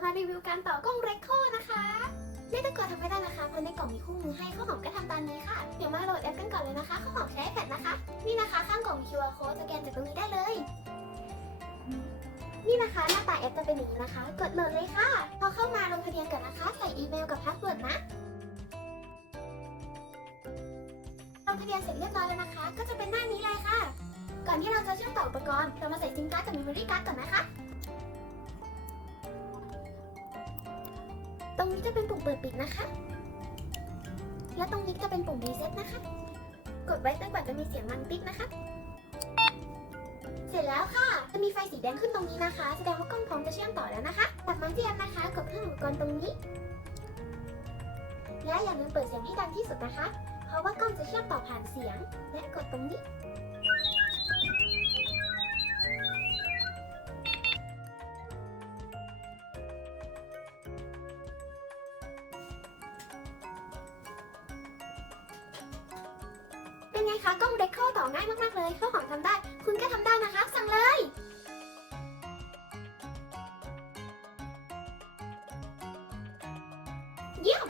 จะมารีวิวการต่อกล้องเรคโคนะคะไม่ต้องกลัวทำไม่ได้นะคะ เพราะในกล่องมีคู่มือให้ข้าวหอมก็ทำตามนี้ค่ะ เดี๋ยวมาโหลดแอปกันก่อนเลยนะคะข้าวหอมใช้ iPad นะคะ นี่นะคะข้างกล่องมี QR code สแกนจากตรงนี้ได้เลย นี่นะคะหน้าตาแอปจะเป็นอย่างนี้นะคะ กดโหลดเลยค่ะ พอเข้ามาลงทะเบียนก่อนนะคะ ใส่อีเมลกับพาสเวิร์ดนะลงทะเบียนเสร็จเรียบร้อยแล้วนะคะ ก็จะเป็นหน้านี้เลยค่ะ ก่อนที่เราจะเชื่อมต่ออุปกรณ์ เรามาใส่ซิมการ์ดกับเมมโมรี่การ์ดก่อน ตรงนี้จะเป็นปุ่มเปิดปิดนะคะ และตรงนี้จะเป็นปุ่มรีเซ็ตนะคะ กดไว้จนกว่าจะมีเสียงดังติ๊กนะคะ เสร็จแล้วค่ะ จะมีไฟสีแดงขึ้นตรงนี้นะคะ แสดงว่ากล้องพร้อมจะเชื่อมต่อแล้วนะคะตัดไม้เทียมนะคะ กดเพิ่มอุปกรณ์ตรงนี้ และอย่าลืมเปิดเสียงให้ดังที่สุดนะคะ เพราะว่ากล้องจะเชื่อมต่อผ่านเสียง และกดตรงนี้ คะกล้องเรคคอต่อง่ายมากๆเลยข้าวหอมทำได้ คุณก็ทำได้นะคะ สั่งเลยเยี่ยม